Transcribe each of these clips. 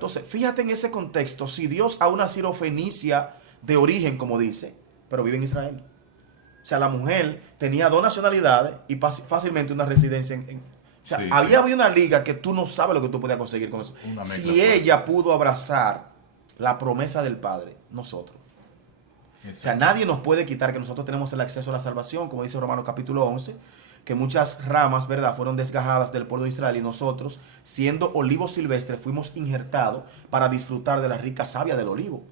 Entonces, fíjate en ese contexto, si Dios a una sirofenicia de origen, como dice, pero vive en Israel. O sea, la mujer tenía dos nacionalidades y fácilmente una residencia o sea, Sí, había sí. una liga que tú no sabes lo que tú podías conseguir con eso. Una mezcla Si fuerte. ella pudo abrazar la promesa del Padre, nosotros. O sea, Exacto. nadie nos puede quitar que nosotros tenemos el acceso a la salvación, como dice Romanos capítulo 11, que muchas ramas, ¿verdad?, fueron desgajadas del pueblo de Israel y nosotros, siendo olivos silvestres, fuimos injertados para disfrutar de la rica savia del olivo.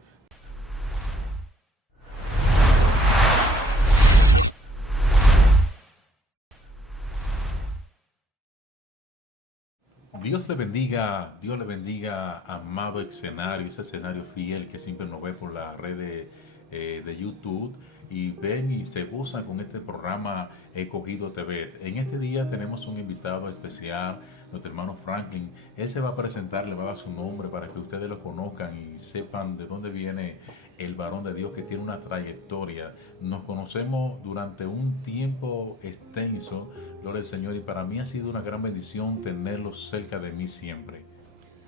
Dios le bendiga, amado escenario, ese escenario fiel que siempre nos ve por la red de YouTube y ven y se gozan con este programa Escogido TV. En este día tenemos un invitado especial, nuestro hermano Franklin. Él se va a presentar, le va a dar su nombre para que ustedes lo conozcan y sepan de dónde viene el varón de Dios que tiene una trayectoria. Nos conocemos durante un tiempo extenso, gloria al Señor, y para mí ha sido una gran bendición tenerlo cerca de mí siempre.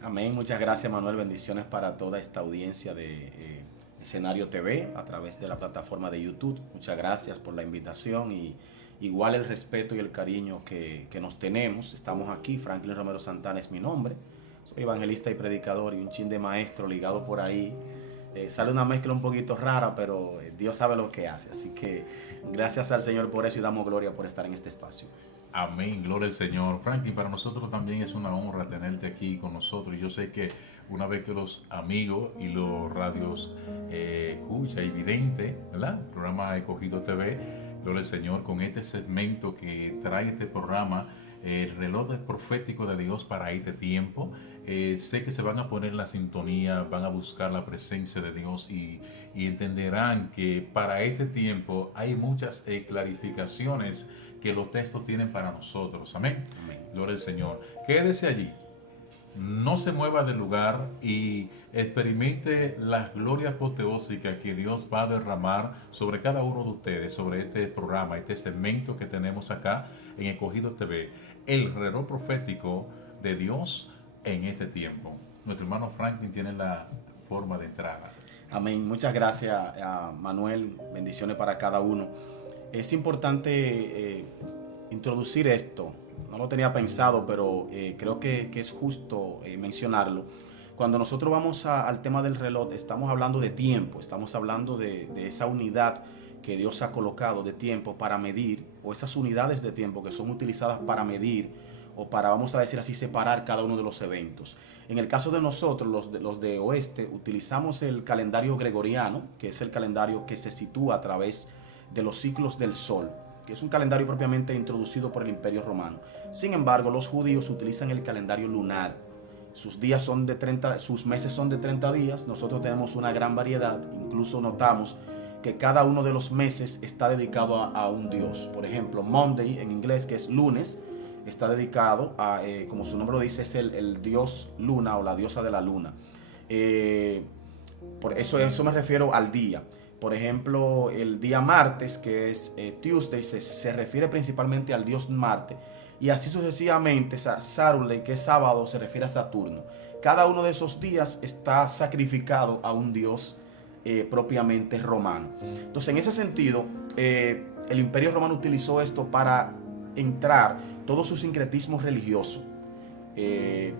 Amén. Muchas gracias, Manuel. Bendiciones para toda esta audiencia de Escenario TV a través de la plataforma de YouTube. Muchas gracias por la invitación y igual el respeto y el cariño que nos tenemos. Estamos aquí. Franklin Romero Santana es mi nombre. Soy evangelista y predicador y un chin de maestro ligado por ahí. Sale una mezcla un poquito rara, pero Dios sabe lo que hace. Así que gracias al Señor por eso y damos gloria por estar en este espacio. Amén, gloria al Señor. Franklin, para nosotros también es una honra tenerte aquí con nosotros. Yo sé que una vez que los amigos y los radios escucha y vidente, ¿verdad? El programa Escogido TV, gloria al Señor, con este segmento que trae este programa, el reloj profético de Dios para este tiempo. Sé que se van a poner en la sintonía, van a buscar la presencia de Dios y entenderán que para este tiempo hay muchas clarificaciones que los textos tienen para nosotros. Amén. Amén. Gloria al Señor. Quédese allí. No se mueva del lugar y experimente las glorias apoteósicas que Dios va a derramar sobre cada uno de ustedes, sobre este programa, este segmento que tenemos acá en Escogido TV, el reloj profético de Dios en este tiempo. Nuestro hermano Franklin tiene la forma de entrada. Amén. Muchas gracias, Manuel. Bendiciones para cada uno. Es importante introducir esto. No lo tenía pensado, pero creo que es justo mencionarlo. Cuando nosotros vamos al tema del reloj, estamos hablando de tiempo, estamos hablando de esa unidad que Dios ha colocado de tiempo para medir, o esas unidades de tiempo que son utilizadas para medir o para, vamos a decir así, separar cada uno de los eventos. En el caso de nosotros, los de Oeste, utilizamos el calendario gregoriano, que es el calendario que se sitúa a través de los ciclos del sol, que es un calendario propiamente introducido por el Imperio Romano. Sin embargo, los judíos utilizan el calendario lunar. Sus días son de 30, sus meses son de 30 días. Nosotros tenemos una gran variedad. Incluso notamos que cada uno de los meses está dedicado a un dios. Por ejemplo, Monday en inglés, que es lunes, está dedicado a, como su nombre lo dice, es el dios luna o la diosa de la luna. Por eso me refiero al día. Por ejemplo, el día martes, que es Tuesday, se refiere principalmente al dios Marte. Y así sucesivamente, Saturday, que es sábado, se refiere a Saturno. Cada uno de esos días está sacrificado a un dios propiamente romano. Entonces, en ese sentido, el Imperio Romano utilizó esto para entrar todo su sincretismo religioso.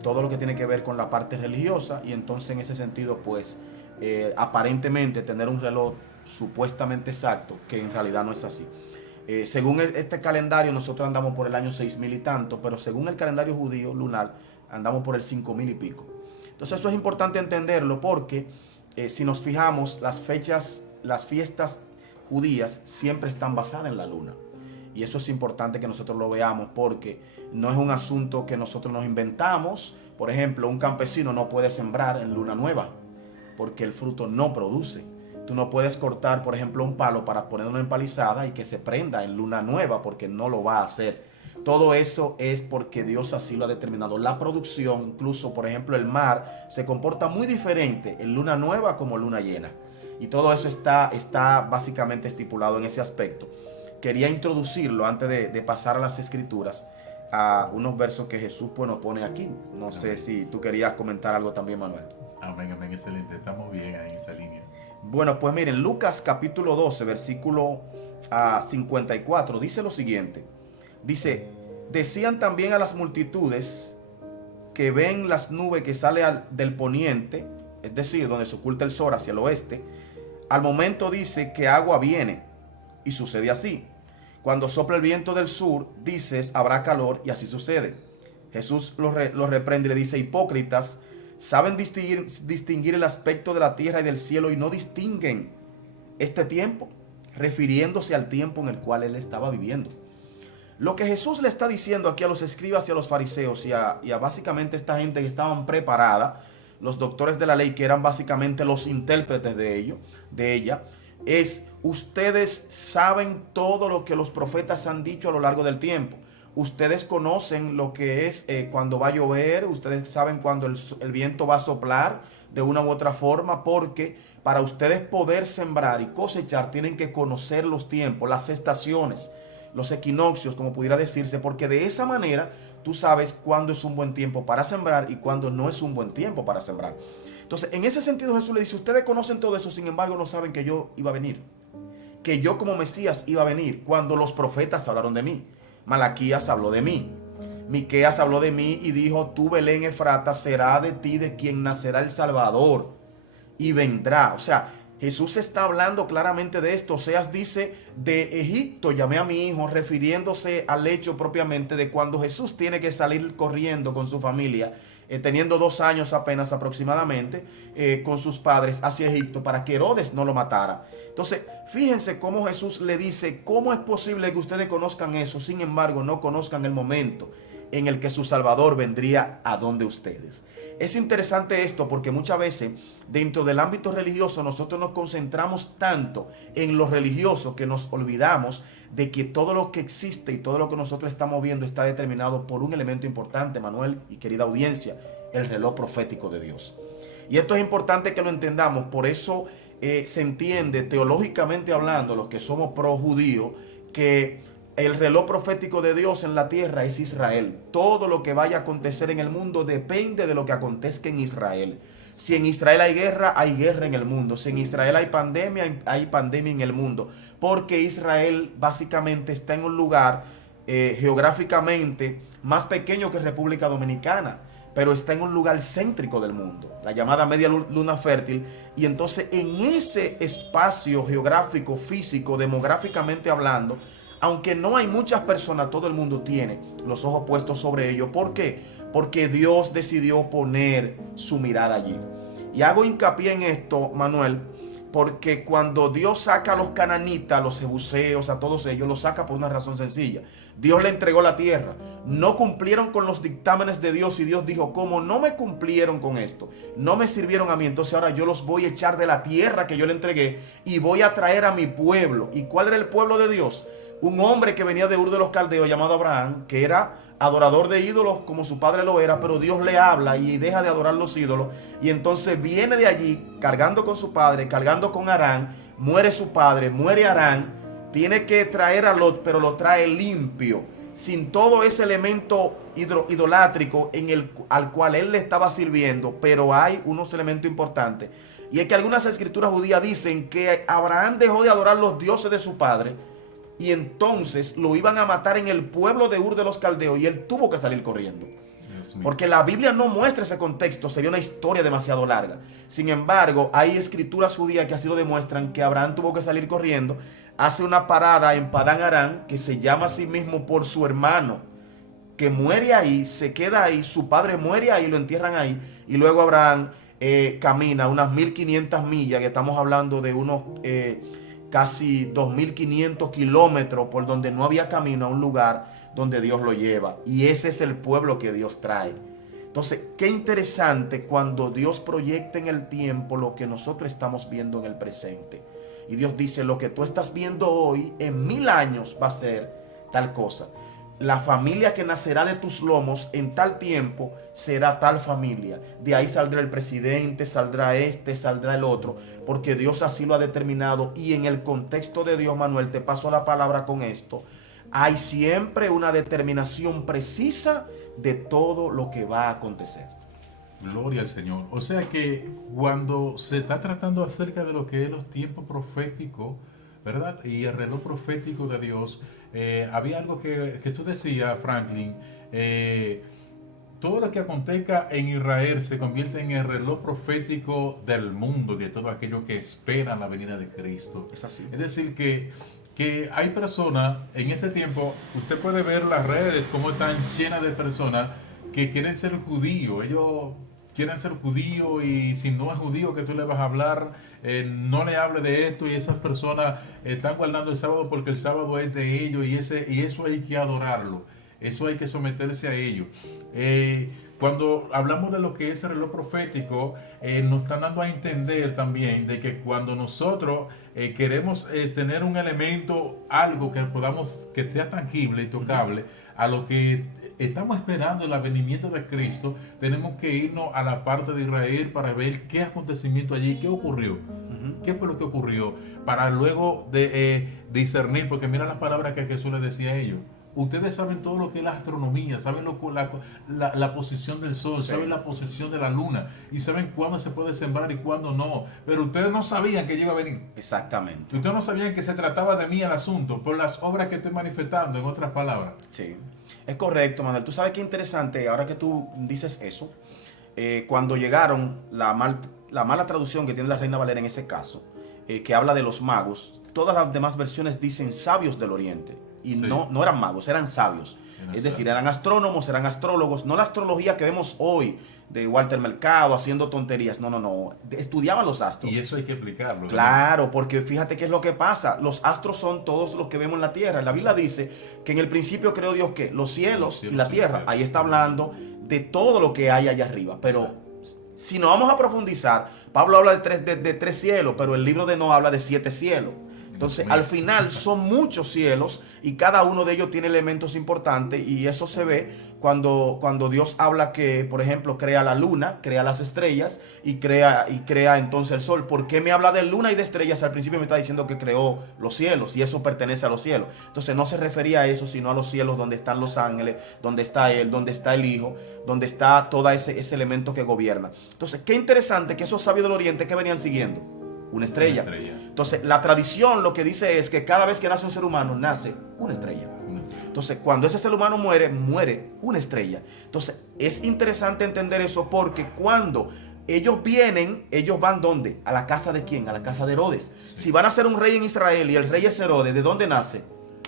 Todo lo que tiene que ver con la parte religiosa. Y entonces, en ese sentido, pues, aparentemente tener un reloj supuestamente exacto, que en realidad no es así. Según este calendario, nosotros andamos por el año 6000 y tanto, pero según el calendario judío lunar, andamos por el 5000 y pico. Entonces eso es importante entenderlo porque si nos fijamos, las fechas, las fiestas judías siempre están basadas en la luna. Y eso es importante que nosotros lo veamos porque no es un asunto que nosotros nos inventamos. Por ejemplo, un campesino no puede sembrar en luna nueva porque el fruto no produce. Tú no puedes cortar, por ejemplo, un palo para ponerlo en empalizada y que se prenda en luna nueva porque no lo va a hacer. Todo eso es porque Dios así lo ha determinado. La producción, incluso, por ejemplo, el mar se comporta muy diferente en luna nueva como luna llena. Y todo eso está básicamente estipulado en ese aspecto. Quería introducirlo antes de pasar a las escrituras. a unos versos que Jesús pues, nos pone aquí. No sé si tú querías comentar algo también, Manuel. Amén, amén, excelente. Estamos bien ahí en esa línea. Bueno, pues miren, Lucas capítulo 12, versículo 54, dice lo siguiente. Dice, decían también a las multitudes que ven las nubes que sale del poniente, es decir, donde se oculta el sol hacia el oeste, al momento dice que agua viene, y sucede así. Cuando sopla el viento del sur, dices, habrá calor, y así sucede. Jesús los reprende y le dice, hipócritas, saben distinguir el aspecto de la tierra y del cielo y no distinguen este tiempo, refiriéndose al tiempo en el cual él estaba viviendo. Lo que Jesús le está diciendo aquí a los escribas y a los fariseos y a básicamente esta gente que estaban preparada, los doctores de la ley que eran básicamente los intérpretes de ella, es: ustedes saben todo lo que los profetas han dicho a lo largo del tiempo. Ustedes conocen lo que es cuando va a llover, ustedes saben cuando el viento va a soplar de una u otra forma, porque para ustedes poder sembrar y cosechar tienen que conocer los tiempos, las estaciones, los equinoccios, como pudiera decirse, porque de esa manera tú sabes cuándo es un buen tiempo para sembrar y cuándo no es un buen tiempo para sembrar. Entonces, en ese sentido Jesús le dice, ustedes conocen todo eso, sin embargo no saben que yo iba a venir, que yo como Mesías iba a venir cuando los profetas hablaron de mí. Malaquías habló de mí, Miqueas habló de mí y dijo, tú Belén Efrata, será de ti de quien nacerá el Salvador y vendrá. O sea, Jesús está hablando claramente de esto. Oseas dice, de Egipto llamé a mi hijo, refiriéndose al hecho propiamente de cuando Jesús tiene que salir corriendo con su familia, teniendo 2 años apenas aproximadamente, con sus padres hacia Egipto para que Herodes no lo matara. Entonces, fíjense cómo Jesús le dice, ¿cómo es posible que ustedes conozcan eso? Sin embargo, no conozcan el momento en el que su Salvador vendría a donde ustedes. Es interesante esto porque muchas veces dentro del ámbito religioso nosotros nos concentramos tanto en lo religioso que nos olvidamos de que todo lo que existe y todo lo que nosotros estamos viendo está determinado por un elemento importante, Manuel y querida audiencia, el reloj profético de Dios. Y esto es importante que lo entendamos, por eso se entiende teológicamente hablando, los que somos pro judío, que el reloj profético de Dios en la tierra es Israel. Todo lo que vaya a acontecer en el mundo depende de lo que acontezca en Israel. Si en Israel hay guerra en el mundo. Si en Israel hay pandemia en el mundo. Porque Israel básicamente está en un lugar geográficamente más pequeño que República Dominicana, pero está en un lugar céntrico del mundo, la llamada media luna fértil. Y entonces en ese espacio geográfico, físico, demográficamente hablando, aunque no hay muchas personas, todo el mundo tiene los ojos puestos sobre ellos. ¿Por qué? Porque Dios decidió poner su mirada allí. Y hago hincapié en esto, Manuel, porque cuando Dios saca a los cananitas, a los jebuseos, a todos ellos, los saca por una razón sencilla. Dios le entregó la tierra. No cumplieron con los dictámenes de Dios y Dios dijo, como no me cumplieron con esto, no me sirvieron a mí, entonces ahora yo los voy a echar de la tierra que yo le entregué y voy a traer a mi pueblo. ¿Y cuál era el pueblo de Dios? Un hombre que venía de Ur de los Caldeos llamado Abraham, que era adorador de ídolos como su padre lo era, pero Dios le habla y deja de adorar los ídolos. Y entonces viene de allí cargando con su padre, cargando con Harán, muere su padre, muere Harán, tiene que traer a Lot, pero lo trae limpio, sin todo ese elemento idolátrico al cual él le estaba sirviendo. Pero hay unos elementos importantes, y es que algunas escrituras judías dicen que Abraham dejó de adorar los dioses de su padre, y entonces lo iban a matar en el pueblo de Ur de los Caldeos y él tuvo que salir corriendo. Porque la Biblia no muestra ese contexto, sería una historia demasiado larga. Sin embargo, hay escrituras judías que así lo demuestran, que Abraham tuvo que salir corriendo, hace una parada en Padán Aram, que se llama a sí mismo por su hermano, que muere ahí, se queda ahí, su padre muere ahí, lo entierran ahí, y luego Abraham camina unas 1500 millas, que estamos hablando de unos casi 2500 kilómetros por donde no había camino, a un lugar donde Dios lo lleva. Y ese es el pueblo que Dios trae. Entonces, qué interesante cuando Dios proyecta en el tiempo lo que nosotros estamos viendo en el presente. Y Dios dice, lo que tú estás viendo hoy, en 1000 años va a ser tal cosa. La familia que nacerá de tus lomos en tal tiempo será tal familia. De ahí saldrá el presidente, saldrá este, saldrá el otro, porque Dios así lo ha determinado. Y en el contexto de Dios, Manuel, te paso la palabra con esto. hay siempre una determinación precisa de todo lo que va a acontecer. Gloria al Señor. O sea que cuando se está tratando acerca de lo que es los tiempos proféticos, ¿verdad? Y el reloj profético de Dios, había algo que tú decías, Franklin, todo lo que acontezca en Israel se convierte en el reloj profético del mundo, de todo aquello que esperan la venida de Cristo. Es así. Es decir, que hay personas, en este tiempo, usted puede ver las redes como están llenas de personas que quieren ser judíos. Ellos quieren ser judíos y si no es judío que tú le vas a hablar, no le hable de esto, y esas personas están guardando el sábado porque el sábado es de ellos, y eso hay que adorarlo. Eso hay que someterse a ello. Cuando hablamos de lo que es el reloj profético, nos están dando a entender también de que cuando nosotros queremos tener un elemento, algo que sea tangible y tocable, a lo que estamos esperando el advenimiento de Cristo, tenemos que irnos a la parte de Israel para ver qué acontecimiento allí, qué ocurrió. ¿Qué fue lo que ocurrió? Para luego discernir, porque mira las palabras que Jesús les decía a ellos. Ustedes saben todo lo que es la astronomía, saben la posición del sol, Sí. saben la posición de la luna, y saben cuándo se puede sembrar y cuándo no. Pero ustedes no sabían que yo iba a venir. Exactamente. Ustedes no sabían que se trataba de mí el asunto, por las obras que estoy manifestando, en otras palabras. Sí, es correcto, Manuel. Tú sabes qué interesante, ahora que tú dices eso, cuando llegaron, la mala traducción que tiene la Reina Valera en ese caso, que habla de los magos, todas las demás versiones dicen sabios del Oriente. Y Sí. no eran magos, eran sabios. Es decir, eran astrónomos, eran astrólogos, no la astrología que vemos hoy de Walter Mercado haciendo tonterías. No. Estudiaban los astros. Y eso hay que explicarlo. Claro, porque fíjate qué es lo que pasa. Los astros son todos los que vemos en la tierra. La Biblia dice que en el principio creó Dios que los cielos y la tierra. Ahí está hablando de todo lo que hay allá arriba. Pero si nos vamos a profundizar, Pablo habla de tres cielos, pero el libro de Noé habla de 7 cielos. Entonces, al final son muchos cielos y cada uno de ellos tiene elementos importantes, y eso se ve cuando Dios habla que, por ejemplo, crea la luna, crea las estrellas y crea entonces el sol. ¿Por qué me habla de luna y de estrellas? Al principio me está diciendo que creó los cielos y eso pertenece a los cielos. Entonces no se refería a eso, sino a los cielos donde están los ángeles, donde está Él, donde está el Hijo, donde está todo ese elemento que gobierna. Entonces, qué interesante que esos sabios del Oriente que venían siguiendo una estrella. Entonces, la tradición lo que dice es que cada vez que nace un ser humano, nace una estrella. Entonces, cuando ese ser humano muere, muere una estrella. Entonces, es interesante entender eso, porque cuando ellos vienen, ellos van ¿dónde? ¿A la casa de quién? A la casa de Herodes. Si van a ser un rey en Israel y el rey es Herodes, ¿de dónde nace?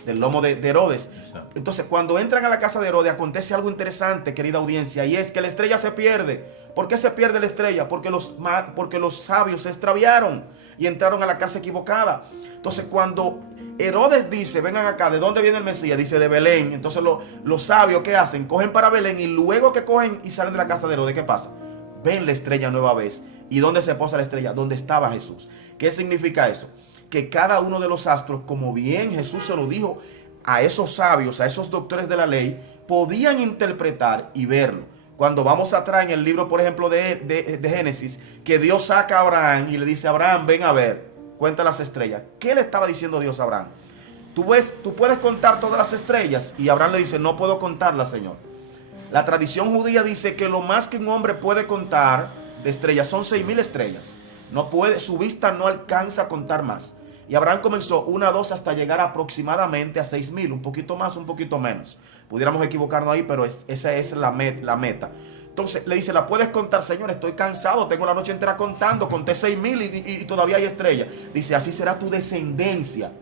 Del lomo de Herodes. Entonces, cuando entran a la casa de Herodes, acontece algo interesante, querida audiencia, y es que la estrella se pierde. ¿Por qué se pierde la estrella? Porque los sabios se extraviaron y entraron a la casa equivocada. Entonces, cuando Herodes dice, vengan acá, ¿de dónde viene el Mesías? Dice, de Belén. Entonces, los sabios, ¿qué hacen? Cogen para Belén, y luego que cogen y salen de la casa de Herodes, ¿qué pasa? Ven la estrella nueva vez. ¿Y dónde se posa la estrella? Donde estaba Jesús. ¿Qué significa eso? Que cada uno de los astros, como bien Jesús se lo dijo a esos sabios, a esos doctores de la ley, podían interpretar y verlo. Cuando vamos atrás en el libro, por ejemplo, de Génesis, que Dios saca a Abraham y le dice, Abraham, ven a ver, cuenta las estrellas. ¿Qué le estaba diciendo Dios a Abraham? Tú puedes contar todas las estrellas. Y Abraham le dice, no puedo contarlas, Señor. La tradición judía dice que lo más que un hombre puede contar de estrellas son 6,000 estrellas. No puede, su vista no alcanza a contar más. Y Abraham comenzó 1, 2 hasta llegar aproximadamente a 6,000, un poquito más, un poquito menos. Pudiéramos equivocarnos ahí, pero esa es la meta. Entonces le dice, ¿la puedes contar, Señor? Estoy cansado, tengo la noche entera contando, conté 6,000 y todavía hay estrellas. Dice, así será tu descendencia.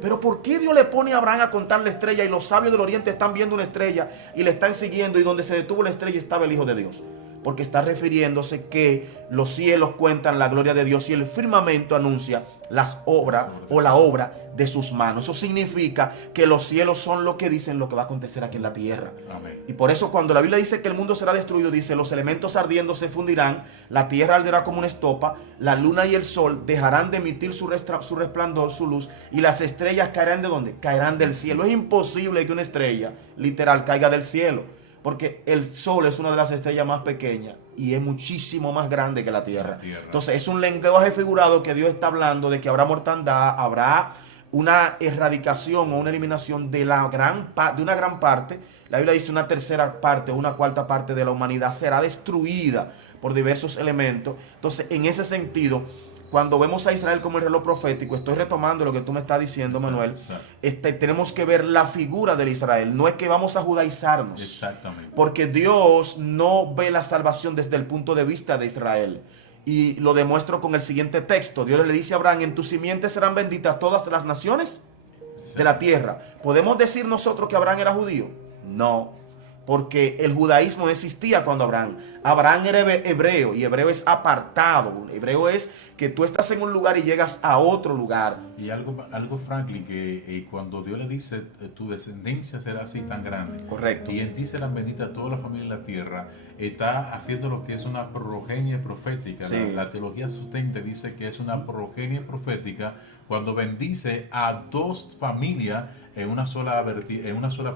Pero ¿por qué Dios le pone a Abraham a contar la estrella y los sabios del Oriente están viendo una estrella y le están siguiendo, y donde se detuvo la estrella estaba el Hijo de Dios? Porque está refiriéndose que los cielos cuentan la gloria de Dios y el firmamento anuncia las obras o la obra de sus manos. Eso significa que los cielos son lo que dicen lo que va a acontecer aquí en la tierra. Amén. Y por eso cuando la Biblia dice que el mundo será destruido, dice, los elementos ardiendo se fundirán, la tierra arderá como una estopa, la luna y el sol dejarán de emitir su resplandor, su luz, y las estrellas caerán ¿de dónde? Caerán del cielo. Es imposible que una estrella literal caiga del cielo, porque el sol es una de las estrellas más pequeñas y es muchísimo más grande que la tierra. Entonces es un lenguaje figurado que Dios está hablando de que habrá mortandad, habrá una erradicación o una eliminación de una gran parte. La Biblia dice una tercera parte o una cuarta parte de la humanidad será destruida por diversos elementos. Entonces, en ese sentido, cuando vemos a Israel como el reloj profético, estoy retomando lo que tú me estás diciendo, Manuel, tenemos que ver la figura del Israel. No es que vamos a judaizarnos. Exactamente. Porque Dios no ve la salvación desde el punto de vista de Israel. Y lo demuestro con el siguiente texto. Dios le dice a Abraham, en tus simientes serán benditas todas las naciones de la tierra. ¿Podemos decir nosotros que Abraham era judío? No, porque el judaísmo no existía cuando Abraham era hebreo, y hebreo es apartado. Hebreo es que tú estás en un lugar y llegas a otro lugar. Y algo Franklin, que cuando Dios le dice, tu descendencia será así tan grande. Correcto. Y en ti serán benditas todas las familias de la tierra. Está haciendo lo que es una progenie profética. Sí. La teología sustenta dice que es una progenie profética cuando bendice a dos familias en una sola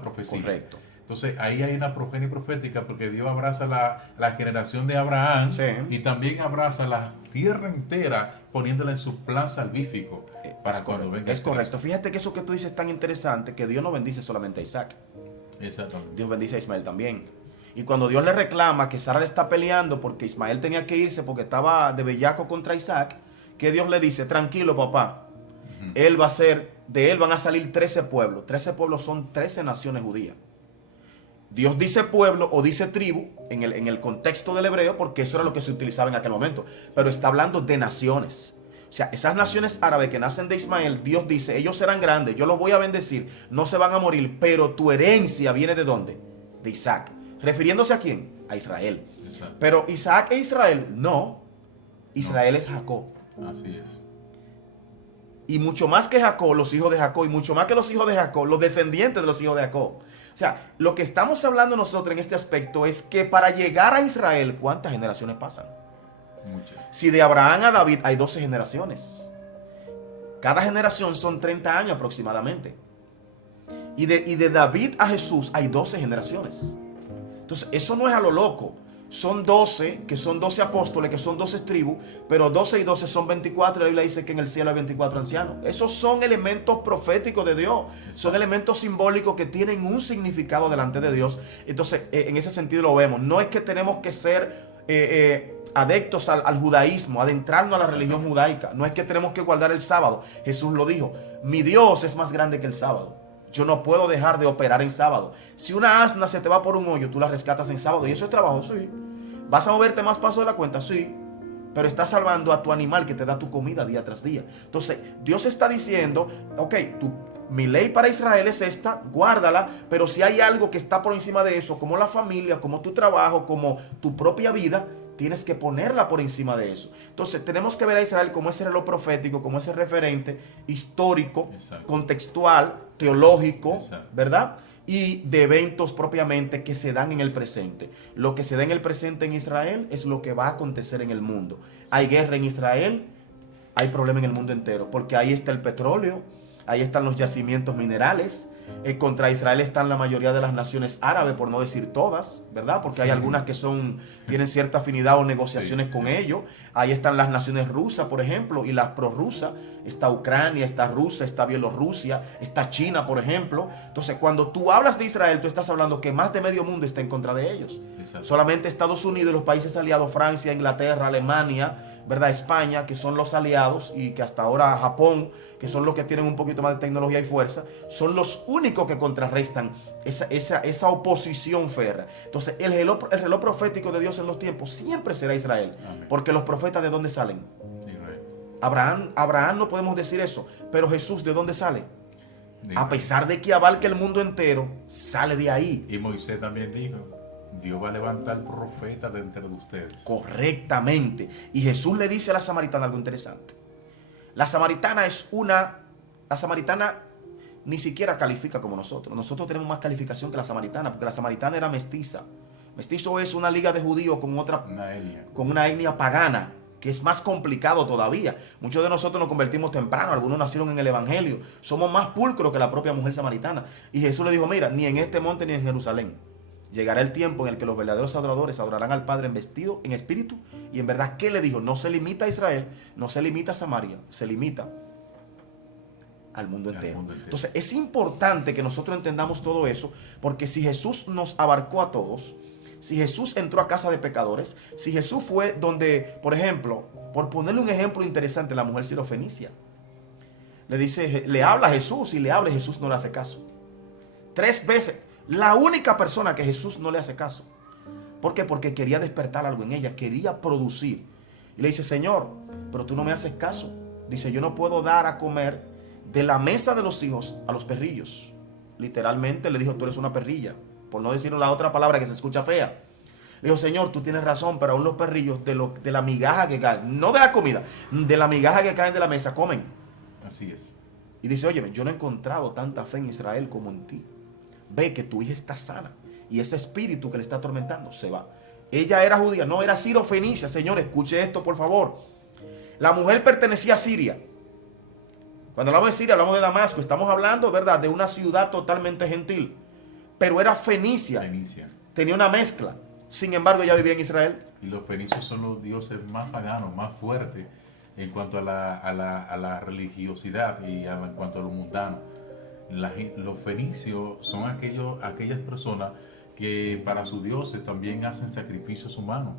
profecía. Correcto. Entonces ahí hay una progenie profética, porque Dios abraza la generación de Abraham, Sí. y también abraza la tierra entera poniéndola en su plan salvífico para cuando venga. Es correcto. Fíjate que eso que tú dices es tan interesante, que Dios no bendice solamente a Isaac. Exactamente. Dios bendice a Ismael también. Y cuando Dios le reclama que Sara le está peleando porque Ismael tenía que irse porque estaba de bellaco contra Isaac, que Dios le dice, tranquilo papá, de él van a salir 13 pueblos. 13 pueblos son 13 naciones judías. Dios dice pueblo o dice tribu en el contexto del hebreo, porque eso era lo que se utilizaba en aquel momento. Pero está hablando de naciones. O sea, esas naciones árabes que nacen de Ismael, Dios dice, ellos serán grandes, yo los voy a bendecir, no se van a morir, pero tu herencia viene ¿de dónde? De Isaac. ¿Refiriéndose a quién? A Israel. Exacto. Pero Isaac e Israel, no. Israel es Jacob. Así es. Y mucho más que Jacob, los hijos de Jacob, y mucho más que los hijos de Jacob, los descendientes de los hijos de Jacob. O sea, lo que estamos hablando nosotros en este aspecto es que para llegar a Israel, ¿cuántas generaciones pasan? Muchas. Si de Abraham a David hay 12 generaciones. Cada generación son 30 años aproximadamente. Y de David a Jesús hay 12 generaciones. Entonces, eso no es a lo loco. Son 12, que son 12 apóstoles, que son 12 tribus, pero 12 y 12 son 24, y la Biblia dice que en el cielo hay 24 ancianos. Esos son elementos proféticos de Dios, son elementos simbólicos que tienen un significado delante de Dios. Entonces, en ese sentido lo vemos. No es que tenemos que ser adeptos al judaísmo, adentrarnos a la religión judaica. No es que tenemos que guardar el sábado. Jesús lo dijo, mi Dios es más grande que el sábado. Yo no puedo dejar de operar en sábado. Si una asna se te va por un hoyo, tú la rescatas en sábado. ¿Y eso es trabajo? Sí. ¿Vas a moverte más paso de la cuenta? Sí. Pero estás salvando a tu animal que te da tu comida día tras día. Entonces, Dios está diciendo, ok, mi ley para Israel es esta, guárdala. Pero si hay algo que está por encima de eso, como la familia, como tu trabajo, como tu propia vida, tienes que ponerla por encima de eso. Entonces tenemos que ver a Israel como ese reloj profético, como ese referente histórico, exacto, contextual, teológico, exacto, ¿verdad? Y de eventos propiamente que se dan en el presente. Lo que se da en el presente en Israel es lo que va a acontecer en el mundo. Hay guerra en Israel, hay problema en el mundo entero, porque ahí está el petróleo, ahí están los yacimientos minerales. Contra Israel están la mayoría de las naciones árabes, por no decir todas, ¿verdad? Porque hay algunas que tienen cierta afinidad o negociaciones con ellos. Ahí están las naciones rusas, por ejemplo, y las prorrusas. Está Ucrania, está Rusia, está Bielorrusia, está China, por ejemplo. Entonces, cuando tú hablas de Israel, tú estás hablando que más de medio mundo está en contra de ellos. Exacto. Solamente Estados Unidos y los países aliados, Francia, Inglaterra, Alemania, ¿verdad? España, que son los aliados, y que hasta ahora Japón, que son los que tienen un poquito más de tecnología y fuerza, son los únicos que contrarrestan esa oposición férrea. Entonces, el reloj profético de Dios en los tiempos siempre será Israel. Amén. Porque los profetas, ¿de dónde salen? Israel. Abraham no podemos decir eso, pero Jesús, ¿de dónde sale? A pesar de que abarca el mundo entero, sale de ahí. Y Moisés también dijo, Dios va a levantar profetas de entre ustedes. Correctamente. Y Jesús le dice a la samaritana algo interesante. La samaritana ni siquiera califica como nosotros. Nosotros tenemos más calificación que la samaritana, porque la samaritana era mestiza. Mestizo es una liga de judíos con una etnia pagana, que es más complicado todavía. Muchos de nosotros nos convertimos temprano, algunos nacieron en el evangelio. Somos más pulcros que la propia mujer samaritana. Y Jesús le dijo, mira, ni en este monte ni en Jerusalén llegará el tiempo en el que los verdaderos adoradores adorarán al Padre en espíritu y en verdad. ¿Qué le dijo? No se limita a Israel, no se limita a Samaria, se limita al mundo entero. mundo entero. Entonces es importante que nosotros entendamos todo eso, porque si Jesús nos abarcó a todos, si Jesús entró a casa de pecadores, si Jesús fue donde, por ejemplo, por ponerle un ejemplo interesante, la mujer sirofenicia, le dice, le habla a Jesús y le habla y Jesús no le hace caso. 3 veces, la única persona que Jesús no le hace caso. ¿Por qué? Porque quería despertar algo en ella, quería producir. Y le dice, Señor, pero tú no me haces caso. Dice, yo no puedo dar a comer de la mesa de los hijos a los perrillos. Literalmente le dijo, tú eres una perrilla, por no decir la otra palabra que se escucha fea. Le dijo, Señor, tú tienes razón, pero aún los perrillos de la migaja que caen, no de la comida, de la migaja que caen de la mesa, comen. Así es. Y dice, óyeme, yo no he encontrado tanta fe en Israel como en ti. Ve que tu hija está sana y ese espíritu que le está atormentando se va. Ella era judía, no era sirofenicia. Señor, escuche esto, por favor. La mujer pertenecía a Siria. Cuando hablamos de Siria, hablamos de Damasco. Estamos hablando, ¿verdad?, de una ciudad totalmente gentil. Pero era fenicia. Tenía una mezcla. Sin embargo, ella vivía en Israel. Y los fenicios son los dioses más paganos, más fuertes en cuanto a la religiosidad y en cuanto a lo mundano. Los fenicios son aquellas personas que para sus dioses también hacen sacrificios humanos.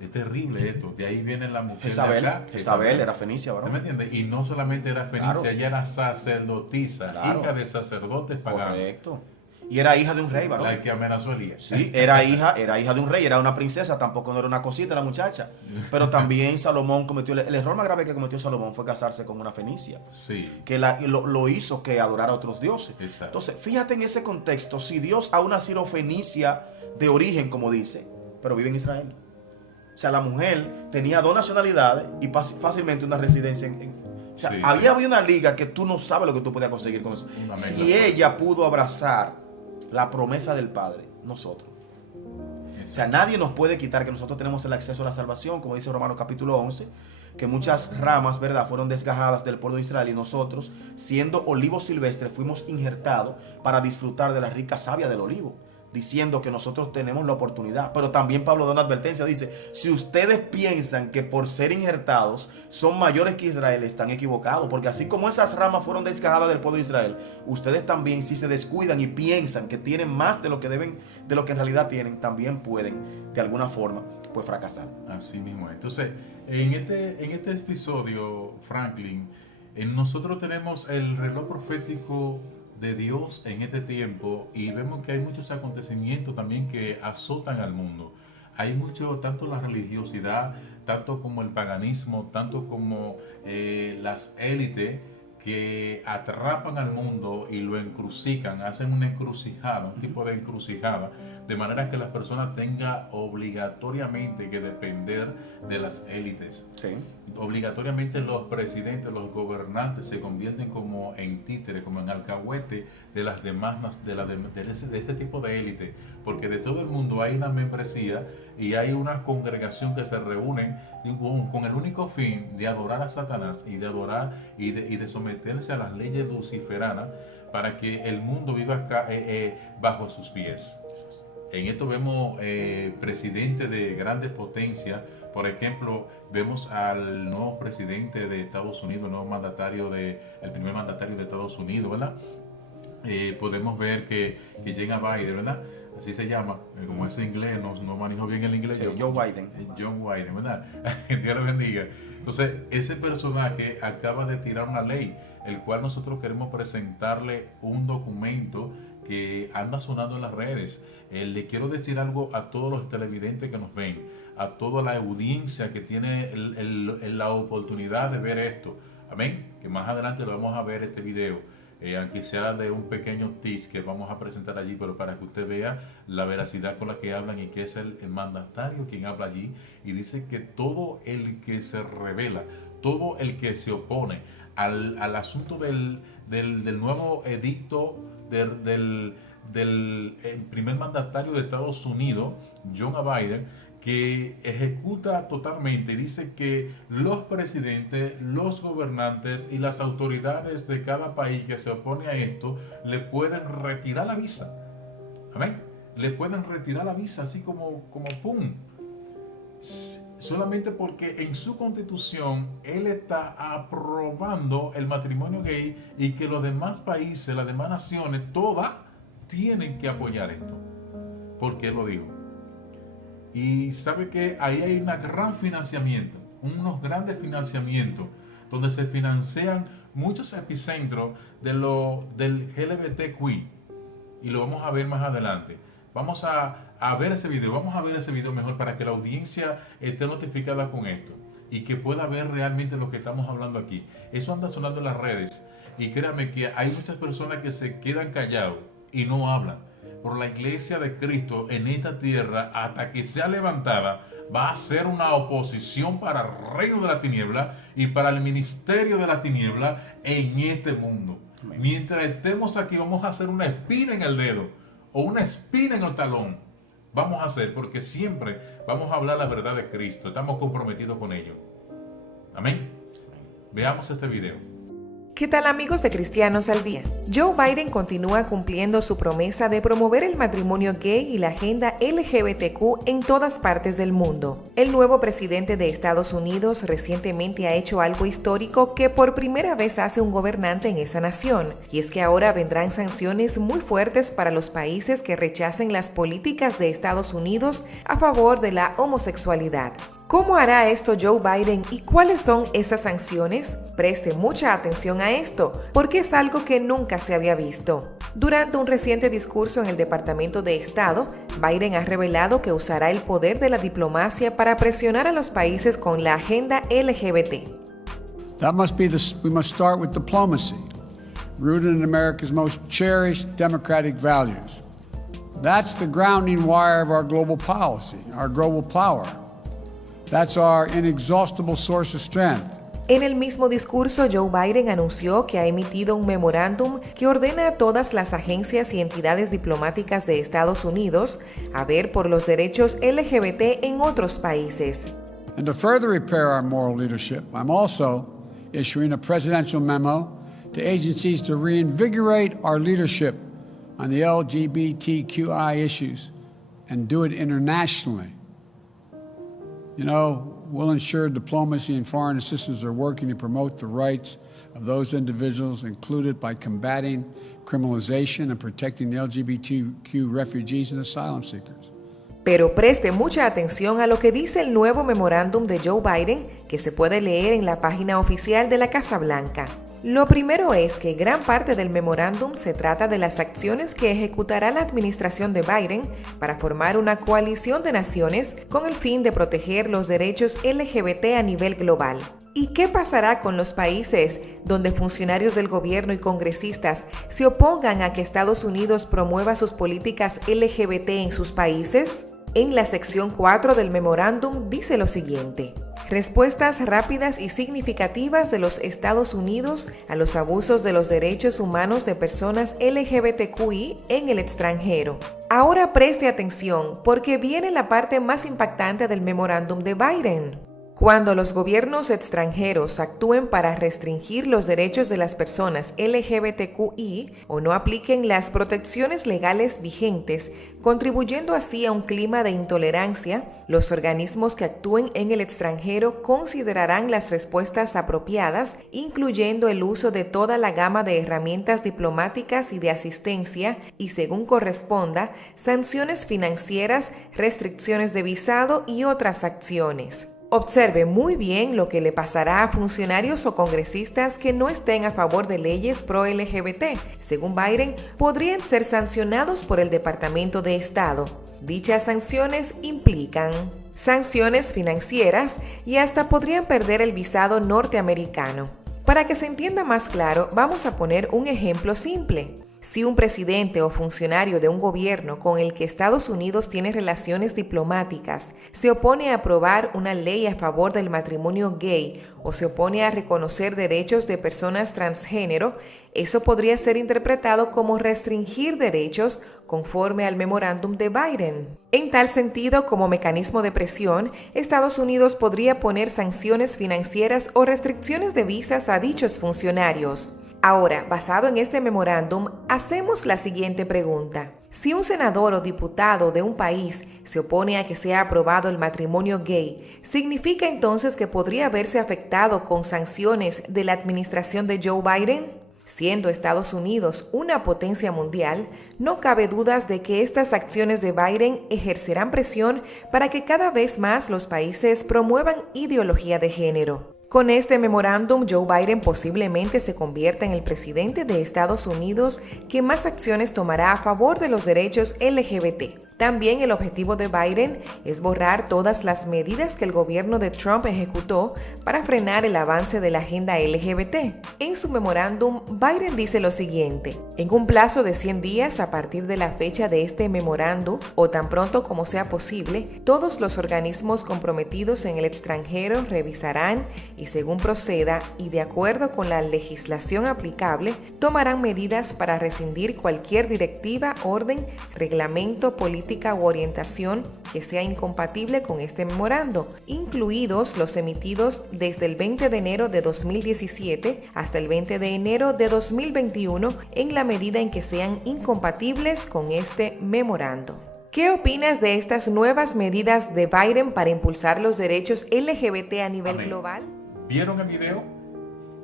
Es terrible esto. De ahí viene la mujer Jezabel, de acá. Jezabel era fenicia, ¿verdad? ¿Me entiendes? Y no solamente era fenicia, Claro. ella era sacerdotisa, Claro. hija de sacerdotes paganos. Correcto. Y era hija de un rey, ¿verdad? La que amenazó a Elías. Sí, era hija de un rey, era una princesa, tampoco no era una cosita la muchacha. Pero también Salomón cometió, el error más grave que cometió Salomón fue casarse con una fenicia. Sí. Que lo hizo que adorara a otros dioses. Exacto. Entonces, fíjate en ese contexto, si Dios a una sirofenicia de origen, como dice, pero vive en Israel. O sea, la mujer tenía 2 nacionalidades y fácilmente una residencia o sea, Sí, había una liga que tú no sabes lo que tú podías conseguir con eso. Una Si mezcla. ella pudo abrazar la promesa del Padre, nosotros. O sea, nadie nos puede quitar que nosotros tenemos el acceso a la salvación, como dice Romanos capítulo 11, que muchas ramas, ¿verdad?, fueron desgajadas del pueblo de Israel y nosotros, siendo olivos silvestres, fuimos injertados para disfrutar de la rica savia del olivo, diciendo que nosotros tenemos la oportunidad. Pero también Pablo da una advertencia, dice, si ustedes piensan que por ser injertados son mayores que Israel, están equivocados, porque así como esas ramas fueron desgajadas del pueblo de Israel, ustedes también, si se descuidan y piensan que tienen más de lo que deben, de lo que en realidad tienen, también pueden de alguna forma pues fracasar. Así mismo es. Entonces, en este episodio, Franklin, nosotros tenemos el reloj profético de Dios en este tiempo y vemos que hay muchos acontecimientos también que azotan al mundo. Hay mucho, tanto la religiosidad, tanto como el paganismo, tanto como las élites que atrapan al mundo y lo encrucijan, hacen una encrucijada, un tipo de encrucijada, de manera que las personas tengan obligatoriamente que depender de las élites. Sí. Obligatoriamente los presidentes, los gobernantes se convierten como en títeres, como en alcahuete de las demás, de ese tipo de élite, porque de todo el mundo hay una membresía y hay una congregación que se reúnen con el único fin de adorar a Satanás y de adorar y de someterse a las leyes luciferanas para que el mundo viva bajo sus pies. En esto vemos presidentes de grandes potencias. Por ejemplo, vemos al nuevo presidente de Estados Unidos, el primer mandatario de Estados Unidos, ¿verdad? Podemos ver que llega Biden, ¿verdad? Así se llama, como es inglés, no manejo bien el inglés. Sí, Joe Biden. John Biden, ¿verdad? Dios lo bendiga. Entonces, ese personaje acaba de tirar una ley, el cual nosotros queremos presentarle un documento que anda sonando en las redes. Le quiero decir algo a todos los televidentes que nos ven, a toda la audiencia que tiene la oportunidad de ver esto. Amén. Que más adelante lo vamos a ver este video. Aunque sea de un pequeño tease que vamos a presentar allí, pero para que usted vea la veracidad con la que hablan y que es el mandatario quien habla allí, y dice que todo el que se revela, todo el que se opone al asunto del nuevo edicto del primer mandatario de Estados Unidos, John Biden, que ejecuta totalmente y dice que los presidentes, los gobernantes y las autoridades de cada país que se opone a esto le pueden retirar la visa. Amén. Le pueden retirar la visa así como ¡pum! solamente porque en su constitución él está aprobando el matrimonio gay y que los demás países, las demás naciones, todas tienen que apoyar esto. Porque él lo dijo. Y sabe que ahí hay un gran financiamiento, unos grandes financiamientos, donde se financian muchos epicentros del LGBTQI. Y lo vamos a ver más adelante. Vamos a ver ese video mejor para que la audiencia esté notificada con esto y que pueda ver realmente lo que estamos hablando aquí. Eso anda sonando en las redes y créanme que hay muchas personas que se quedan callados y no hablan. Por la iglesia de Cristo en esta tierra, hasta que sea levantada, va a ser una oposición para el reino de la tiniebla y para el ministerio de la tiniebla en este mundo. Amén. Mientras estemos aquí, vamos a hacer una espina en el dedo o una espina en el talón. Vamos a hacer, porque siempre vamos a hablar la verdad de Cristo. Estamos comprometidos con ello. Amén. Veamos este video. ¿Qué tal, amigos de Cristianos al Día? Joe Biden continúa cumpliendo su promesa de promover el matrimonio gay y la agenda LGBTQ en todas partes del mundo. El nuevo presidente de Estados Unidos recientemente ha hecho algo histórico que por primera vez hace un gobernante en esa nación, y es que ahora vendrán sanciones muy fuertes para los países que rechacen las políticas de Estados Unidos a favor de la homosexualidad. ¿Cómo hará esto Joe Biden y cuáles son esas sanciones? Preste mucha atención a esto, porque es algo que nunca se había visto. Durante un reciente discurso en el Departamento de Estado, Biden ha revelado que usará el poder de la diplomacia para presionar a los países con la agenda LGBT. We must start with diplomacy, rooted in America's most cherished democratic values. That's the grounding wire of our global policy, our global power. That's our inexhaustible source of strength. En el mismo discurso, Joe Biden anunció que ha emitido un memorándum que ordena a todas las agencias y entidades diplomáticas de Estados Unidos a ver por los derechos LGBT en otros países. And to further repair our moral leadership, I'm also issuing a presidential memo to agencies to reinvigorate our leadership on the LGBTQI issues and do it internationally. You know, we'll ensure diplomacy and foreign assistance are working to promote the rights of those individuals, included by combating criminalization and protecting the LGBTQ refugees and asylum seekers. Pero preste mucha atención a lo que dice el nuevo memorándum de Joe Biden, que se puede leer en la página oficial de la Casa Blanca. Lo primero es que gran parte del memorándum se trata de las acciones que ejecutará la administración de Biden para formar una coalición de naciones con el fin de proteger los derechos LGBT a nivel global. ¿Y qué pasará con los países donde funcionarios del gobierno y congresistas se opongan a que Estados Unidos promueva sus políticas LGBT en sus países? En la sección 4 del memorándum dice lo siguiente: respuestas rápidas y significativas de los Estados Unidos a los abusos de los derechos humanos de personas LGBTQI en el extranjero. Ahora preste atención, porque viene la parte más impactante del memorándum de Biden. Cuando los gobiernos extranjeros actúen para restringir los derechos de las personas LGBTQI o no apliquen las protecciones legales vigentes, contribuyendo así a un clima de intolerancia, los organismos que actúen en el extranjero considerarán las respuestas apropiadas, incluyendo el uso de toda la gama de herramientas diplomáticas y de asistencia, y según corresponda, sanciones financieras, restricciones de visado y otras acciones. Observe muy bien lo que le pasará a funcionarios o congresistas que no estén a favor de leyes pro-LGBT. Según Biden, podrían ser sancionados por el Departamento de Estado. Dichas sanciones implican sanciones financieras y hasta podrían perder el visado norteamericano. Para que se entienda más claro, vamos a poner un ejemplo simple. Si un presidente o funcionario de un gobierno con el que Estados Unidos tiene relaciones diplomáticas se opone a aprobar una ley a favor del matrimonio gay o se opone a reconocer derechos de personas transgénero, eso podría ser interpretado como restringir derechos conforme al memorándum de Biden. En tal sentido, como mecanismo de presión, Estados Unidos podría poner sanciones financieras o restricciones de visas a dichos funcionarios. Ahora, basado en este memorándum, hacemos la siguiente pregunta. Si un senador o diputado de un país se opone a que sea aprobado el matrimonio gay, ¿significa entonces que podría verse afectado con sanciones de la administración de Joe Biden? Siendo Estados Unidos una potencia mundial, no cabe dudas de que estas acciones de Biden ejercerán presión para que cada vez más los países promuevan ideología de género. Con este memorándum, Joe Biden posiblemente se convierta en el presidente de Estados Unidos que más acciones tomará a favor de los derechos LGBT. También el objetivo de Biden es borrar todas las medidas que el gobierno de Trump ejecutó para frenar el avance de la agenda LGBT. En su memorándum, Biden dice lo siguiente: en un plazo de 100 días a partir de la fecha de este memorándum, o tan pronto como sea posible, todos los organismos comprometidos en el extranjero revisarán y, según proceda y de acuerdo con la legislación aplicable, tomarán medidas para rescindir cualquier directiva, orden, reglamento, política u orientación que sea incompatible con este memorando, incluidos los emitidos desde el 20 de enero de 2017 hasta el 20 de enero de 2021 en la medida en que sean incompatibles con este memorando. ¿Qué opinas de estas nuevas medidas de Biden para impulsar los derechos LGBT a nivel global? ¿Vieron el video?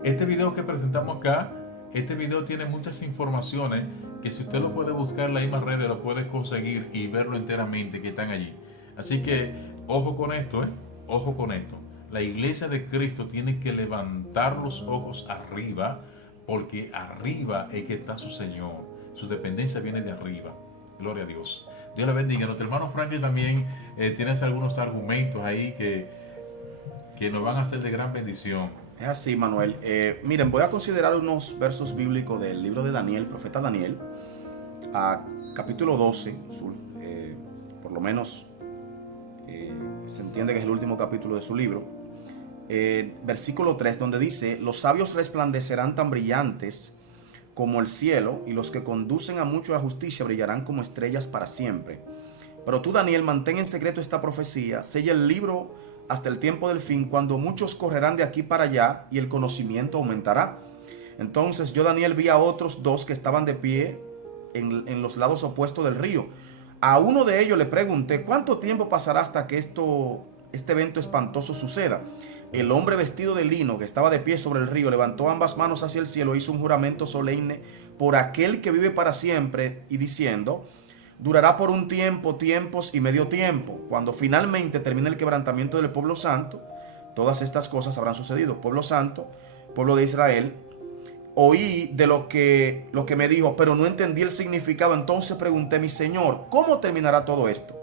Este video que presentamos acá, este video tiene muchas informaciones que si usted lo puede buscar en las mismas redes, lo puede conseguir y verlo enteramente que están allí. Así que, ojo con esto, ojo con esto. La iglesia de Cristo tiene que levantar los ojos arriba, porque arriba es que está su Señor. Su dependencia viene de arriba. Gloria a Dios. Dios le bendiga. Nuestro hermano Franklin también tienes algunos argumentos ahí que nos van a hacer de gran bendición. Es así, Manuel. Miren, voy a considerar unos versos bíblicos del libro de Daniel, profeta Daniel, a capítulo 12, por lo menos se entiende que es el último capítulo de su libro, versículo 3, donde dice: los sabios resplandecerán tan brillantes como el cielo, y los que conducen a mucho a justicia brillarán como estrellas para siempre. Pero tú, Daniel, mantén en secreto esta profecía, sella el libro hasta el tiempo del fin, cuando muchos correrán de aquí para allá y el conocimiento aumentará. Entonces yo, Daniel, vi a otros dos que estaban de pie en los lados opuestos del río. A uno de ellos le pregunté: ¿cuánto tiempo pasará hasta que este evento espantoso suceda? El hombre vestido de lino que estaba de pie sobre el río levantó ambas manos hacia el cielo e hizo un juramento solemne por aquel que vive para siempre, y diciendo: durará por un tiempo, tiempos y medio tiempo. Cuando finalmente termine el quebrantamiento del pueblo santo, todas estas cosas habrán sucedido. Pueblo santo, pueblo de Israel. Oí de lo que me dijo, pero no entendí el significado. Entonces pregunté: mi Señor, ¿cómo terminará todo esto?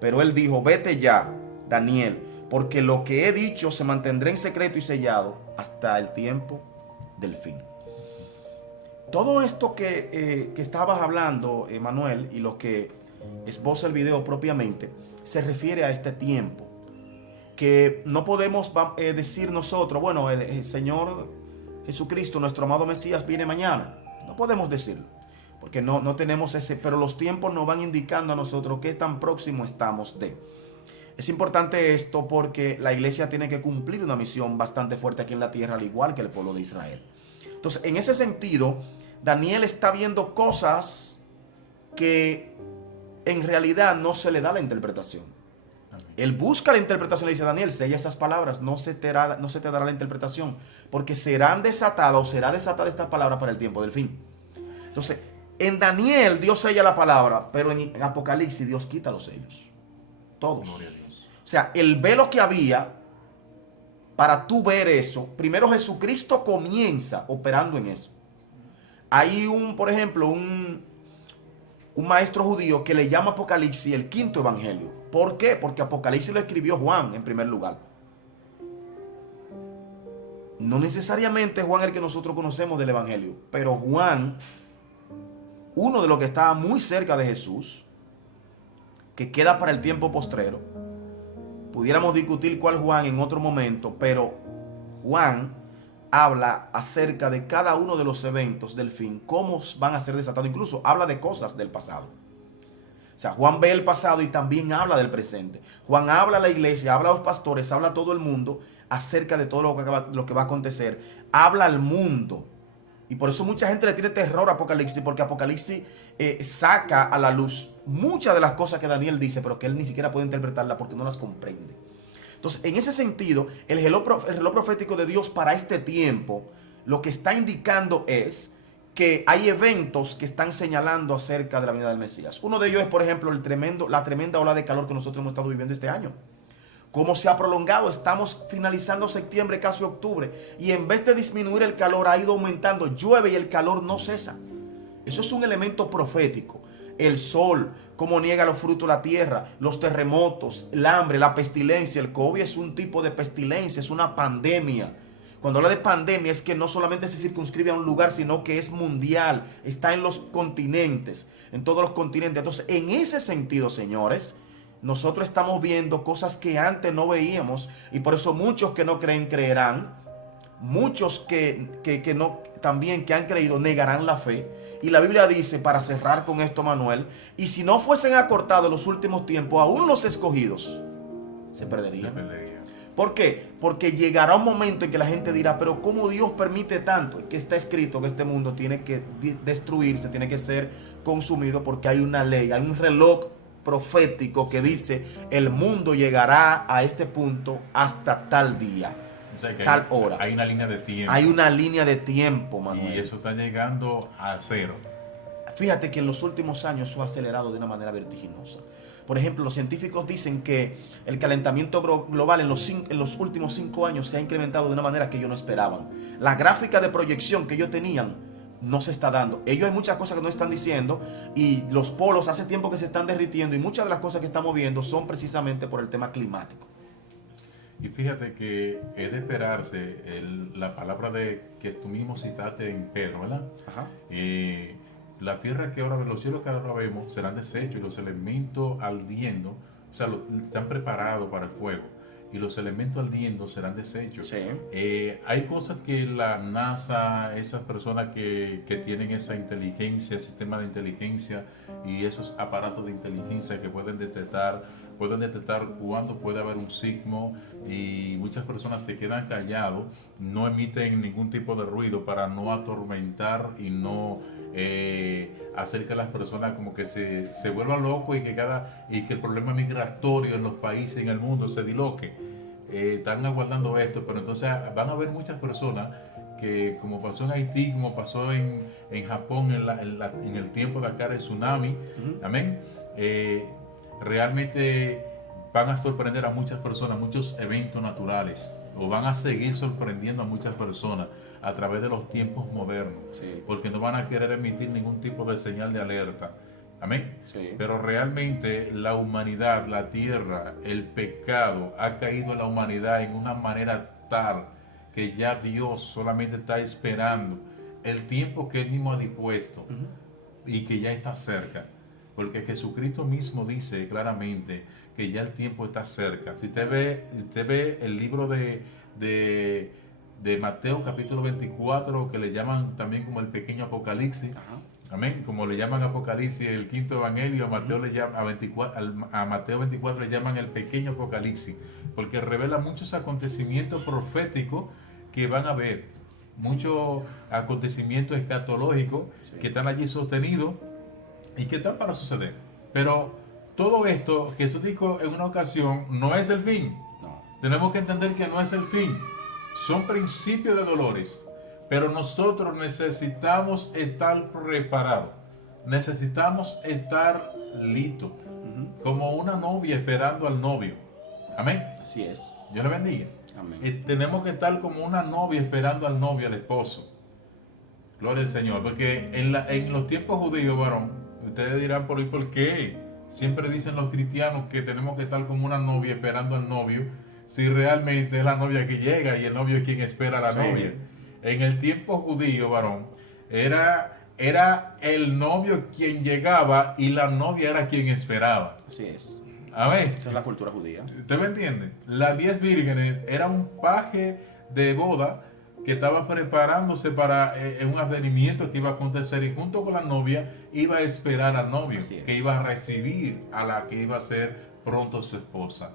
Pero él dijo: vete ya, Daniel, porque lo que he dicho se mantendrá en secreto y sellado hasta el tiempo del fin. Todo esto que estabas hablando, Manuel, y lo que esboza el video propiamente, se refiere a este tiempo. Que no podemos decir nosotros: bueno, el Señor Jesucristo, nuestro amado Mesías, viene mañana. No podemos decirlo, porque no tenemos ese, pero los tiempos nos van indicando a nosotros qué tan próximo estamos de. Es importante esto porque la iglesia tiene que cumplir una misión bastante fuerte aquí en la tierra, al igual que el pueblo de Israel. Entonces, en ese sentido, Daniel está viendo cosas que en realidad no se le da la interpretación. Él busca la interpretación y le dice: Daniel, sella esas palabras, no se te dará la interpretación, porque serán desatadas o será desatada esta palabra para el tiempo del fin. Entonces, en Daniel Dios sella la palabra, pero en Apocalipsis Dios quita los sellos. Todos. Gloria a Dios. O sea, el velo que había para tú ver eso, primero Jesucristo comienza operando en eso. Hay por ejemplo, un maestro judío que le llama Apocalipsis el quinto evangelio. ¿Por qué? Porque Apocalipsis lo escribió Juan en primer lugar. No necesariamente Juan el que nosotros conocemos del evangelio, pero Juan, uno de los que estaba muy cerca de Jesús, que queda para el tiempo postrero. Pudiéramos discutir cuál Juan en otro momento, pero Juan habla acerca de cada uno de los eventos del fin, cómo van a ser desatados. Incluso habla de cosas del pasado. O sea, Juan ve el pasado y también habla del presente. Juan habla a la iglesia, habla a los pastores, habla a todo el mundo acerca de todo lo que va a acontecer. Habla al mundo. Y por eso mucha gente le tiene terror a Apocalipsis, porque Apocalipsis saca a la luz muchas de las cosas que Daniel dice, pero que él ni siquiera puede interpretarla porque no las comprende. Entonces, en ese sentido, el reloj profético de Dios para este tiempo, lo que está indicando es que hay eventos que están señalando acerca de la venida del Mesías. Uno de ellos es, por ejemplo, la tremenda ola de calor que nosotros hemos estado viviendo este año. Cómo se ha prolongado, estamos finalizando septiembre, casi octubre, y en vez de disminuir el calor ha ido aumentando, llueve y el calor no cesa. Eso es un elemento profético. El sol, cómo niega los frutos la tierra, los terremotos, el hambre, la pestilencia. El COVID es un tipo de pestilencia, es una pandemia. Cuando habla de pandemia es que no solamente se circunscribe a un lugar, sino que es mundial, está en los continentes, en todos los continentes. Entonces, en ese sentido, señores, nosotros estamos viendo cosas que antes no veíamos, y por eso muchos que no creen creerán, muchos que no también que han creído negarán la fe. Y la Biblia dice, para cerrar con esto, Manuel, y si no fuesen acortados los últimos tiempos, aún los escogidos se perderían. ¿Por qué? Porque llegará un momento en que la gente dirá, pero ¿cómo Dios permite tanto? Que está escrito que este mundo tiene que destruirse, tiene que ser consumido, porque hay una ley, hay un reloj profético que dice, el mundo llegará a este punto hasta tal día. O sea que tal hora. Hay una línea de tiempo. Hay una línea de tiempo, Manuel. Y eso está llegando a cero. Fíjate que en los últimos años eso ha acelerado de una manera vertiginosa. Por ejemplo, los científicos dicen que el calentamiento global en los últimos 5 años se ha incrementado de una manera que ellos no esperaban. La gráfica de proyección que ellos tenían no se está dando. Ellos hay muchas cosas que no están diciendo, y los polos hace tiempo que se están derritiendo, y muchas de las cosas que estamos viendo son precisamente por el tema climático. Y fíjate que es de esperarse la palabra que tú mismo citaste en Pedro, ¿verdad? Ajá. La tierra que ahora vemos, los cielos que ahora vemos serán deshechos, y los elementos ardiendo, o sea, están preparados para el fuego, y los elementos ardiendo serán deshechos. Sí. Hay cosas que la NASA, esas personas que tienen esa inteligencia, sistema de inteligencia y esos aparatos de inteligencia que pueden detectar cuándo puede haber un sismo, y muchas personas se quedan callados, no emiten ningún tipo de ruido para no atormentar y no hacer que las personas como que se vuelvan locos, y que el problema migratorio en los países, en el mundo, se diloque. Están aguardando esto, pero entonces van a haber muchas personas que, como pasó en Haití, como pasó en Japón en el tiempo de acá del tsunami, amén, realmente van a sorprender a muchas personas, muchos eventos naturales, o van a seguir sorprendiendo a muchas personas a través de los tiempos modernos, Sí. porque no van a querer emitir ningún tipo de señal de alerta. Amén. Sí. Pero realmente la humanidad, la tierra, el pecado ha caído en la humanidad en una manera tal que ya Dios solamente está esperando el tiempo que Él mismo ha dispuesto, y que ya está cerca. Porque Jesucristo mismo dice claramente que ya el tiempo está cerca. Si usted ve el libro de Mateo capítulo 24, que le llaman también como el pequeño Apocalipsis. Ajá. Amén, como le llaman Apocalipsis, el quinto evangelio, a Mateo, a Mateo 24 le llaman el pequeño Apocalipsis, porque revela muchos acontecimientos proféticos que van a haber, muchos acontecimientos escatológicos que están allí sostenidos y que están para suceder. Pero todo esto, Jesús dijo en una ocasión, no es el fin. No. Tenemos que entender que no es el fin, son principios de dolores. Pero nosotros necesitamos estar preparados, necesitamos estar listos, como una novia esperando al novio. Amén. Así es. Dios le bendiga. Amén. Tenemos que estar como una novia esperando al novio, al esposo. Gloria al Señor. Porque en los tiempos judíos, varón, ustedes dirán por qué. Siempre dicen los cristianos que tenemos que estar como una novia esperando al novio, si realmente es la novia que llega y el novio es quien espera a la novia. En el tiempo judío, varón, era el novio quien llegaba y la novia era quien esperaba. Así es. Amén. Esa es la cultura judía. ¿Usted me entiende? Las 10 vírgenes era un paje de boda que estaba preparándose para un advenimiento que iba a acontecer, y junto con la novia iba a esperar al novio, que iba a recibir a la que iba a ser pronto su esposa.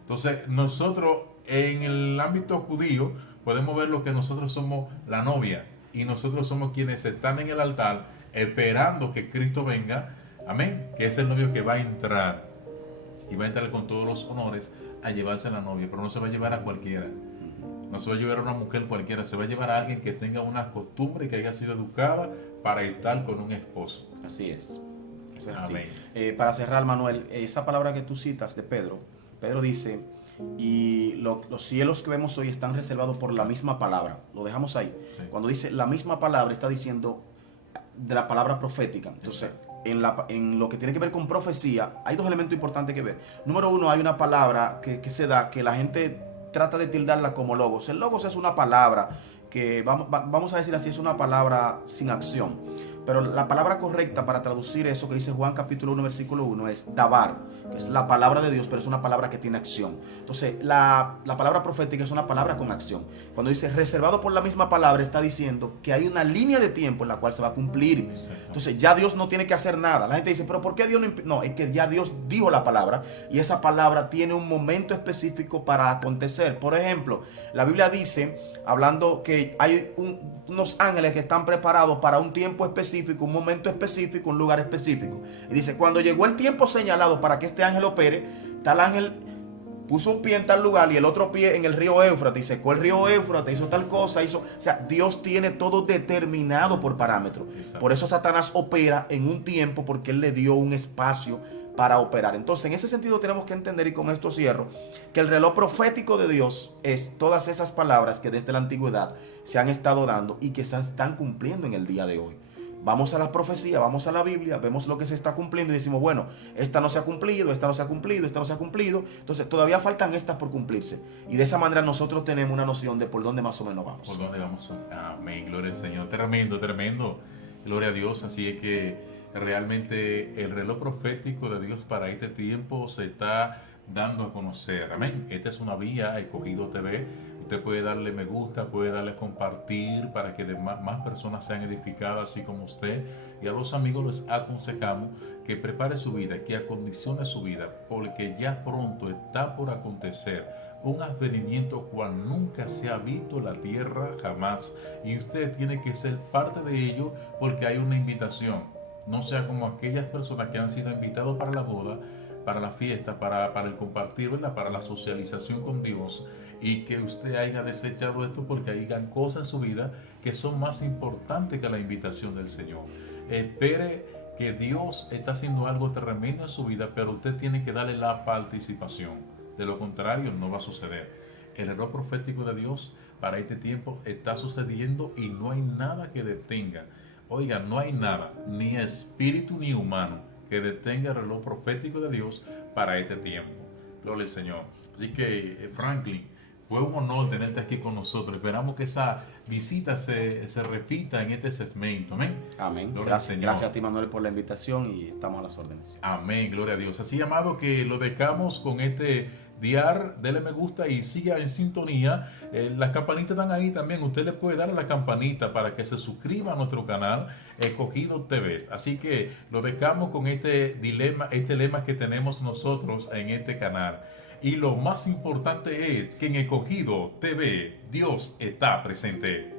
Entonces, nosotros en el ámbito judío podemos ver lo que nosotros somos la novia, y nosotros somos quienes están en el altar esperando que Cristo venga, amén, que es el novio que va a entrar, y va a entrar con todos los honores a llevarse a la novia, pero no se va a llevar a cualquiera. No se va a llevar a una mujer cualquiera, se va a llevar a alguien que tenga una costumbre y que haya sido educada para estar con un esposo. Así es. Eso es así. Amén. Para cerrar, Manuel, esa palabra que tú citas de Pedro, Pedro dice, y los cielos que vemos hoy están reservados por la misma palabra. Lo dejamos ahí. Sí. Cuando dice la misma palabra, está diciendo de la palabra profética. Entonces, en lo que tiene que ver con profecía, hay dos elementos importantes que ver. Número uno, hay una palabra que se da, que la gente trata de tildarla como logos. El logos es una palabra que, vamos a decir así, es una palabra sin acción. Pero la palabra correcta para traducir eso que dice Juan capítulo 1 versículo 1 es dabar, que es la palabra de Dios, pero es una palabra que tiene acción. Entonces la palabra profética es una palabra con acción. Cuando dice reservado por la misma palabra, está diciendo que hay una línea de tiempo en la cual se va a cumplir. Entonces ya Dios no tiene que hacer nada. La gente dice, pero ¿por qué Dios no? No, es que ya Dios dijo la palabra y esa palabra tiene un momento específico para acontecer. Por ejemplo, la Biblia dice, hablando que hay unos ángeles que están preparados para un tiempo específico, un momento específico, un lugar específico. Y dice, cuando llegó el tiempo señalado para que este ángel opere, tal ángel puso un pie en tal lugar y el otro pie en el río Éufrates, y secó el río Éufrates, hizo tal cosa, o sea, Dios tiene todo determinado por parámetros. Por eso Satanás opera en un tiempo, porque él le dio un espacio para operar. Entonces, en ese sentido tenemos que entender, y con esto cierro, que el reloj profético de Dios es todas esas palabras que desde la antigüedad se han estado dando y que se están cumpliendo en el día de hoy. Vamos a la profecía, vamos a la Biblia, vemos lo que se está cumpliendo y decimos, bueno, esta no se ha cumplido, esta no se ha cumplido, esta no se ha cumplido. Entonces todavía faltan estas por cumplirse. Y de esa manera nosotros tenemos una noción de por dónde más o menos vamos. ¿Por dónde vamos? Amén, gloria al Señor. Tremendo, tremendo. Gloria a Dios. Así es que realmente el reloj profético de Dios para este tiempo se está dando a conocer. Amén. Esta es una vía, Escogido TV. Usted puede darle me gusta, puede darle compartir para que más personas sean edificadas así como usted. Y a los amigos les aconsejamos que prepare su vida, que acondicione su vida, porque ya pronto está por acontecer un advenimiento cual nunca se ha visto en la tierra jamás. Y usted tiene que ser parte de ello porque hay una invitación. No sea como aquellas personas que han sido invitados para la boda, para la fiesta, para el compartir, ¿verdad? Para la socialización con Dios, y que usted haya desechado esto porque hayan cosas en su vida que son más importantes que la invitación del Señor. Espere que Dios está haciendo algo tremendo en su vida, pero usted tiene que darle la participación. De lo contrario, no va a suceder. El reloj profético de Dios para este tiempo está sucediendo y no hay nada que detenga. Oiga, no hay nada, ni espíritu ni humano, que detenga el reloj profético de Dios para este tiempo. Gloria al Señor. Así que, Franklin, fue un honor tenerte aquí con nosotros. Esperamos que esa visita se repita en este segmento. Amén. Amén. Gracias a ti, Manuel, por la invitación, y estamos a las órdenes. Amén. Gloria a Dios. Así, amado, que lo dejamos con este diar. Dele me gusta y siga en sintonía. Las campanitas están ahí también. Usted le puede dar a la campanita para que se suscriba a nuestro canal Escogido TV. Así que lo dejamos con este lema que tenemos nosotros en este canal. Y lo más importante es que en Escogido TV Dios está presente.